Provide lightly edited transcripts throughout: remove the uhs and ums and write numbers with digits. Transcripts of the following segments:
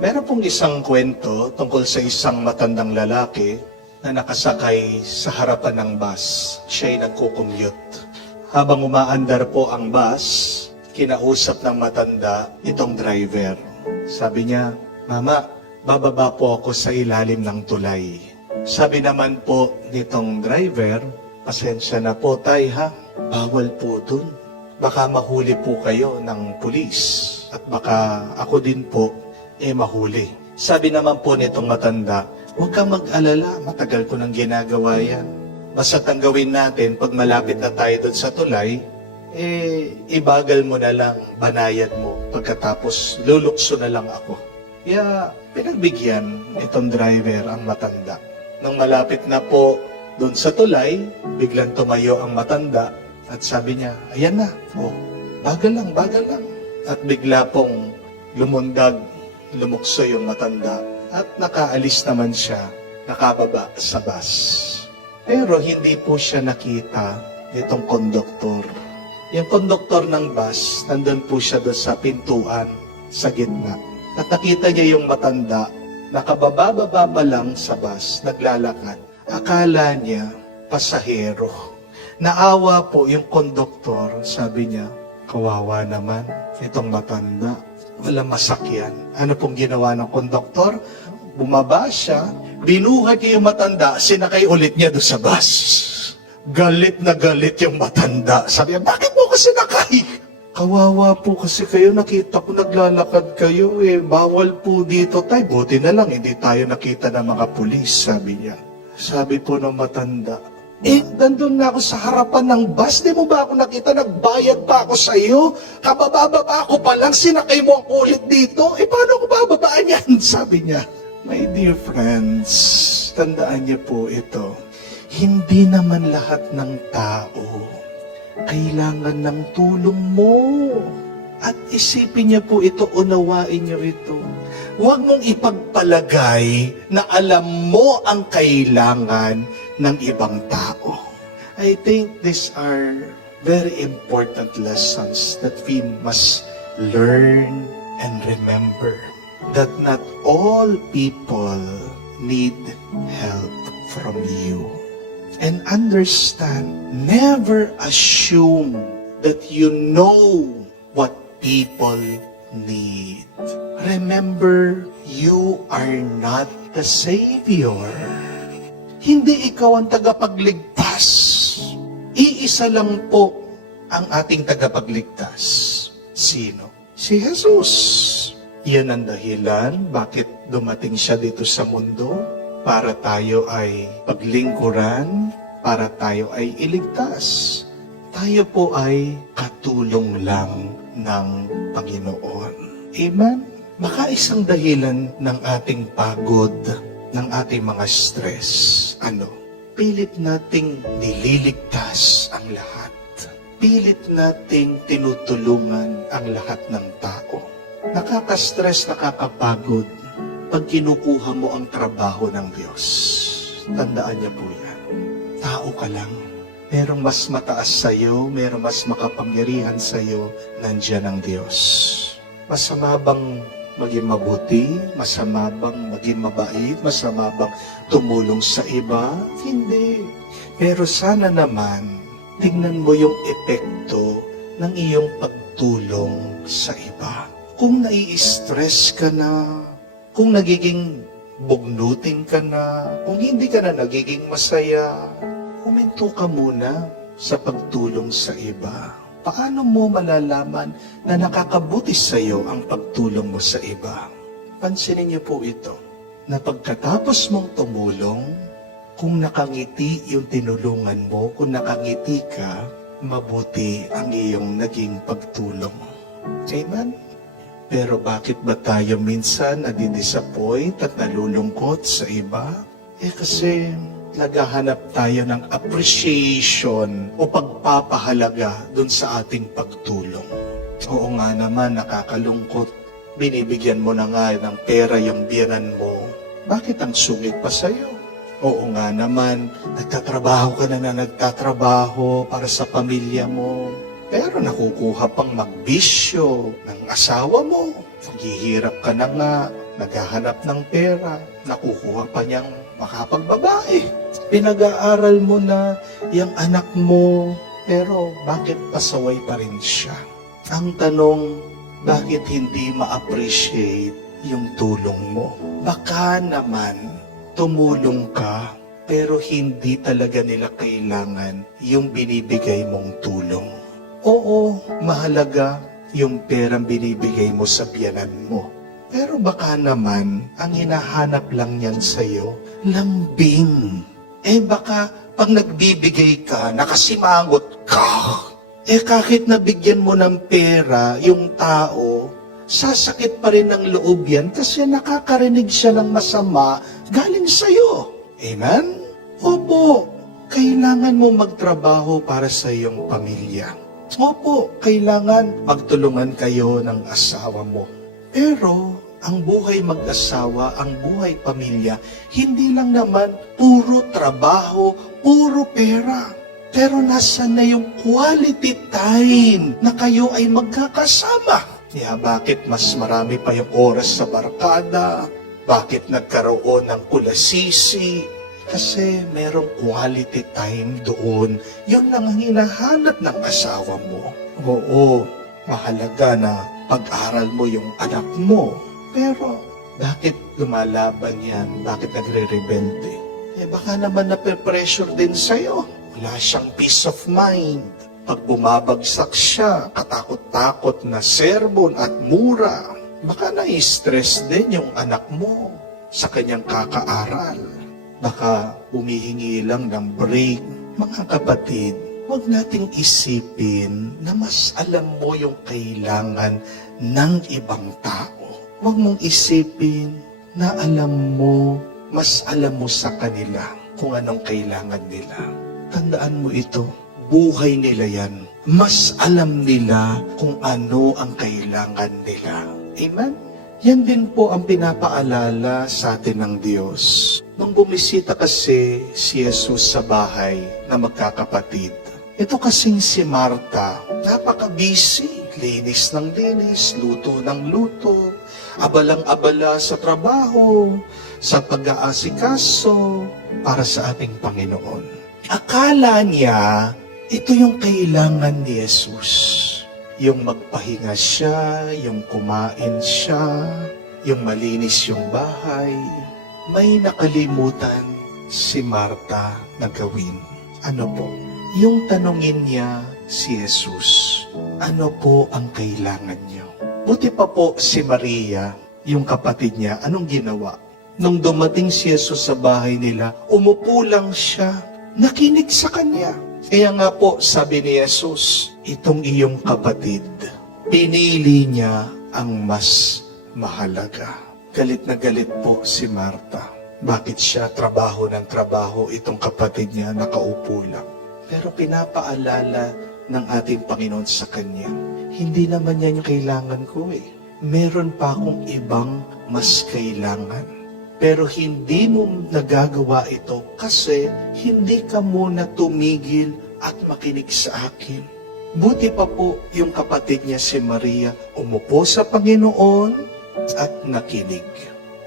Meron pong isang kwento tungkol sa isang matandang lalaki na nakasakay sa harapan ng bus. Siya'y nagko-commute. Habang umaandar po ang bus, kinausap ng matanda itong driver. Sabi niya, "Mama, bababa po ako sa ilalim ng tulay." Sabi naman po nitong driver, "Pasensya na po tay ha, bawal po dun. Baka mahuli po kayo ng pulis at baka ako din po mahuli." Sabi naman po nitong matanda, "Huwag kang mag-alala, matagal ko nang ginagawa yan. Basta ang gawin natin, pag malapit na tayo doon sa tulay, ibagal mo na lang, banayad mo. Pagkatapos, lulukso na lang ako." Kaya pinagbigyan itong driver ang matanda. Nang malapit na po doon sa tulay, biglang tumayo ang matanda at sabi niya, "Ayan na, bagal lang, bagal lang." At bigla pong lumukso yung matanda at nakaalis naman siya, nakababa sa bus. Pero hindi po siya nakita nitong konduktor. Yung konduktor ng bus, nandun po siya doon sa pintuan, sa gitna. At nakita niya yung matanda, nakababa-baba pa lang sa bus, naglalakad. Akala niya, pasahero. Naawa po yung konduktor, sabi niya, "Kawawa naman, itong matanda, walang masakyan." Ano pong ginawa ng konduktor? Bumaba siya, binuhat niya yung matanda, sinakay ulit niya doon sa bus. Galit na galit yung matanda. Sabi niya, "Bakit mo ko sinakay?" "Kawawa po kasi kayo, nakita ko naglalakad kayo bawal po dito tay. Buti na lang, hindi tayo nakita ng mga pulis," sabi niya. Sabi po ng matanda, "Nandun na ako sa harapan ng bus, di mo ba ako nakita, nagbayad pa ako sa iyo? Kabababa ako pa lang, sinakay mo ako ulit dito, paano ko bababaan yan?" Sabi niya. My dear friends, tandaan niyo po ito, hindi naman lahat ng tao kailangan ng tulong mo. At isipin niyo po ito, unawain niyo ito. Huwag mong ipagpalagay na alam mo ang kailangan ng ibang tao. I think these are very important lessons that we must learn and remember. That not all people need help from you. And understand, never assume that you know what people need. Remember, you are not the Savior. Hindi ikaw ang tagapagligtas. Iisa lang po ang ating tagapagligtas. Sino? Si Jesus. Yan ang dahilan bakit dumating siya dito sa mundo, para tayo ay paglingkuran, para tayo ay iligtas. Tayo po ay katulong lang ng Panginoon. Amen? Baka isang dahilan ng ating pagod, ng ating mga stress, pilit nating nililigtas ang lahat. Pilit nating tinutulungan ang lahat ng tao. Nakaka-stress, nakakapagod pag kinukuha mo ang trabaho ng Diyos. Tandaan niyo po yan. Tao ka lang. Merong mas mataas sa'yo, merong mas makapangyarihan sa'yo, nandiyan ang Diyos. Masama bang maging mabuti? Masama bang maging mabait? Masama bang tumulong sa iba? Hindi. Pero sana naman, tingnan mo yung epekto ng iyong pagtulong sa iba. Kung nai-stress ka na, kung nagiging bugnutin ka na, kung hindi ka na nagiging masaya, huminto ka muna sa pagtulong sa iba. Paano mo malalaman na nakakabuti sa iyo ang pagtulong mo sa iba? Pansinin niyo po ito, na pagkatapos mong tumulong, kung nakangiti yung tinulungan mo, kung nakangiti ka, mabuti ang iyong naging pagtulong. Amen? Pero bakit ba tayo minsan nadi-disappoint at nalulungkot sa iba? Kasi naghahanap tayo ng appreciation o pagpapahalaga dun sa ating pagtulong. Oo nga naman, nakakalungkot. Binibigyan mo na nga ng pera yung biyanan mo. Bakit ang sungit pa sa'yo? Oo nga naman, nagtatrabaho ka na nagtatrabaho para sa pamilya mo. Pero nakukuha pang magbisyo ng asawa mo. Naghihirap ka na nga, naghahanap ng pera, nakukuha pa niyang makapagbabae. Pinag-aaral mo na yung anak mo, pero bakit pasaway pa rin siya? Ang tanong, bakit hindi ma-appreciate yung tulong mo? Baka naman, tumulong ka, pero hindi talaga nila kailangan yung binibigay mong tulong. Oo, mahalaga yung perang binibigay mo sa biyanan mo. Pero baka naman, ang hinahanap lang yan sa'yo, lambing. Baka pag nagbibigay ka, nakasimangot ka. Kahit nabigyan mo ng pera, yung tao, sasakit pa rin ng loob yan kasi nakakarinig siya ng masama galing sa'yo. Amen? Opo, kailangan mo magtrabaho para sa iyong pamilya. Opo, kailangan magtulungan kayo ng asawa mo. Pero, ang buhay mag-asawa, ang buhay pamilya, hindi lang naman puro trabaho, puro pera. Pero nasan na yung quality time na kayo ay magkakasama? Kaya bakit mas marami pa yung oras sa barkada? Bakit nagkaroon ng kulasisi? Kasi merong quality time doon. Yun lang ang hinahanap ng asawa mo. Oo, mahalaga na pag-aral mo yung anak mo. Pero, bakit lumalaban yan? Bakit nagre-rebelde? Baka naman nape-pressure din sa'yo. Wala siyang peace of mind. Pag bumabagsak siya, katakot-takot na sermon at mura. Baka na-stress din yung anak mo sa kanyang kakaaral. Baka humihingi lang ng break. Mga kapatid, huwag nating isipin na mas alam mo yung kailangan ng ibang tao. Huwag mong isipin na mas alam mo sa kanila kung anong kailangan nila. Tandaan mo ito, buhay nila yan. Mas alam nila kung ano ang kailangan nila. Amen? Yan din po ang pinapaalala sa atin ng Diyos. Nung bumisita kasi si Jesus sa bahay na magkakapatid, ito kasing si Marta, napaka-busy, linis ng linis, luto ng luto, abalang-abala sa trabaho, sa pag-aasikaso para sa ating Panginoon. Akala niya, ito yung kailangan ni Jesus. Yung magpahinga siya, yung kumain siya, yung malinis yung bahay. May nakalimutan si Marta na gawin. Ano po? Yung tanongin niya si Jesus, ano po ang kailangan niyo? Buti pa po si Maria, yung kapatid niya, anong ginawa? Nung dumating si Jesus sa bahay nila, umupo lang siya, nakinig sa kanya. Kaya nga po, sabi ni Jesus, itong iyong kapatid, pinili niya ang mas mahalaga. Galit na galit po si Marta. Bakit siya trabaho ng trabaho, itong kapatid niya nakaupo lang? Pero pinapaalala ng ating Panginoon sa kanya, hindi naman yan yung kailangan ko eh. Meron pa akong ibang mas kailangan. Pero hindi mo nagagawa ito kasi hindi ka muna tumigil at makinig sa akin. Buti pa po yung kapatid niya si Maria umupo sa Panginoon at nakinig.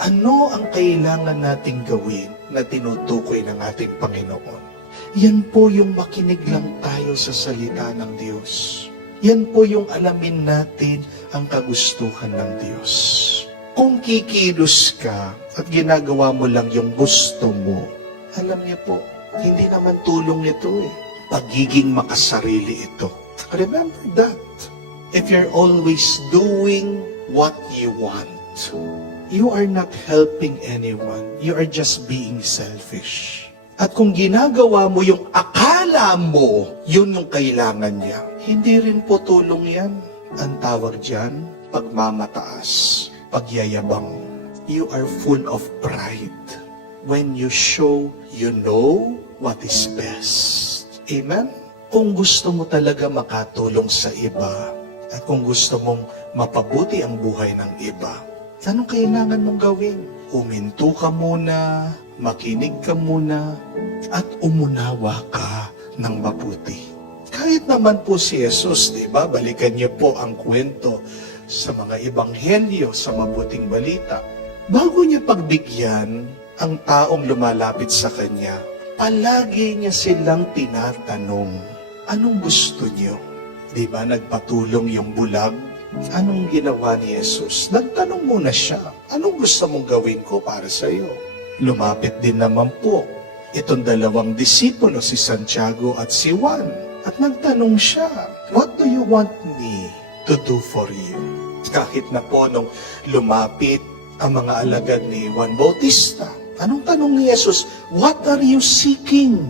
Ano ang kailangan nating gawin na tinutukoy ng ating Panginoon? Yan po yung makinig lang tayo sa salita ng Diyos. Yan po yung alamin natin ang kagustuhan ng Diyos. Kung kikilos ka at ginagawa mo lang yung gusto mo, alam niyo po, hindi naman tulong ito eh. Pagiging makasarili ito. Remember that. If you're always doing what you want, you are not helping anyone. You are just being selfish. At kung ginagawa mo yung akala mo, yun yung kailangan niya, hindi rin po tulong yan. Ang tawag dyan, pagmamataas, pagyayabang. You are full of pride when you show you know what is best. Amen? Kung gusto mo talaga makatulong sa iba, at kung gusto mong mapabuti ang buhay ng iba, anong kailangan mong gawin? Huminto ka muna, makinig ka muna, at umunawa ka ng mabuti. Kahit naman po si Jesus, di ba? Balikan niyo po ang kwento sa mga ebanghelyo, sa mabuting balita. Bago niya pagbigyan ang taong lumalapit sa kanya, palagi niya silang tinatanong, anong gusto niyo? Di ba nagpatulong yung bulag? Anong ginawa ni Jesus? Nagtanong muna siya, anong gusto mong gawin ko para sa iyo? Lumapit din naman po itong dalawang disipulo, si Santiago at si Juan. At nagtanong siya, what do you want me to do for you? Kahit na po nung lumapit ang mga alagad ni Juan Bautista, anong tanong ni Jesus? What are you seeking?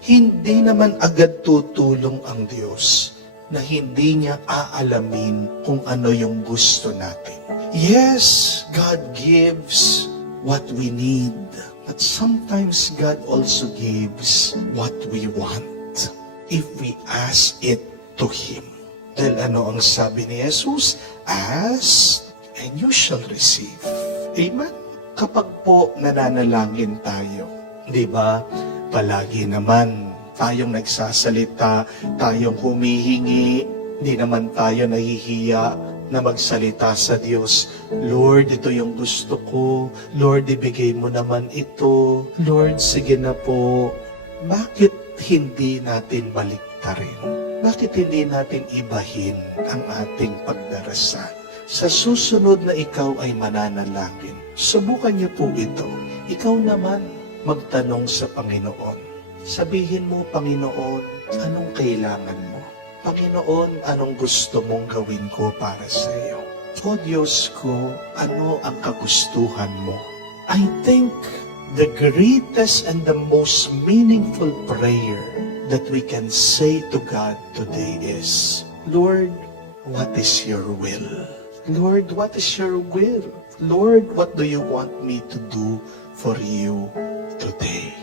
Hindi naman agad tutulong ang Diyos na hindi niya aalamin kung ano yung gusto natin. Yes, God gives what we need, but sometimes God also gives what we want if we ask it to Him. Dahil ano ang sabi ni Jesus? Ask and you shall receive. Amen? Kapag po nananalangin tayo, di ba, palagi naman tayong nagsasalita, tayong humihingi, hindi naman tayo nahihiya na magsalita sa Diyos. Lord, ito yung gusto ko. Lord, ibigay mo naman ito. Lord, sige na po. Bakit hindi natin baliktarin? Bakit hindi natin ibahin ang ating pagdarasal? Sa susunod na ikaw ay mananalangin, subukan niyo po ito. Ikaw naman magtanong sa Panginoon. Sabihin mo, Panginoon, anong kailangan mo? Panginoon, anong gusto mong gawin ko para sa iyo? O Diyos ko, ano ang kagustuhan mo? I think the greatest and the most meaningful prayer that we can say to God today is, Lord, what is your will? Lord, what is your will? Lord, what do you want me to do for you today?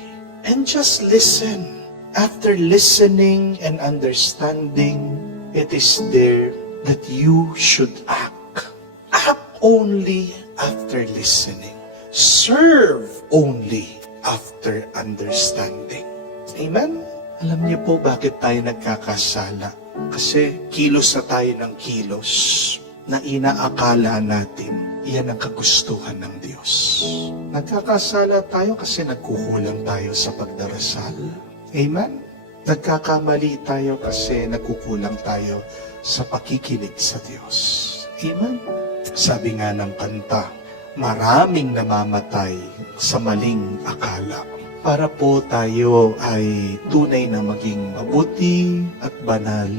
And just listen. After listening and understanding, it is there that you should act. Act only after listening. Serve only after understanding. Amen? Alam niyo po bakit tayo nagkakasala? Kasi kilos na tayo ng kilos na inaakala natin iyan ang kagustuhan ng Diyos. Nagkakasala tayo kasi nagkukulang tayo sa pagdarasal. Amen? Nagkakamali tayo kasi nagkukulang tayo sa pakikinig sa Diyos. Amen? Sabi nga ng kanta, maraming namamatay sa maling akala. Para po tayo ay tunay na maging mabuti at banal,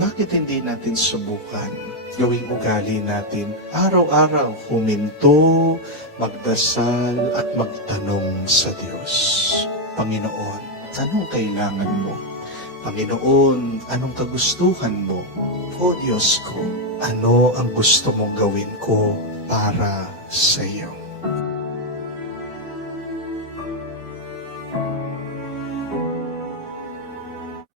bakit hindi natin subukan? Gawing ugali natin, araw-araw huminto, magdasal at magtanong sa Diyos. Panginoon, anong kailangan mo? Panginoon, anong kagustuhan mo? O Diyos ko, ano ang gusto mong gawin ko para sa iyo?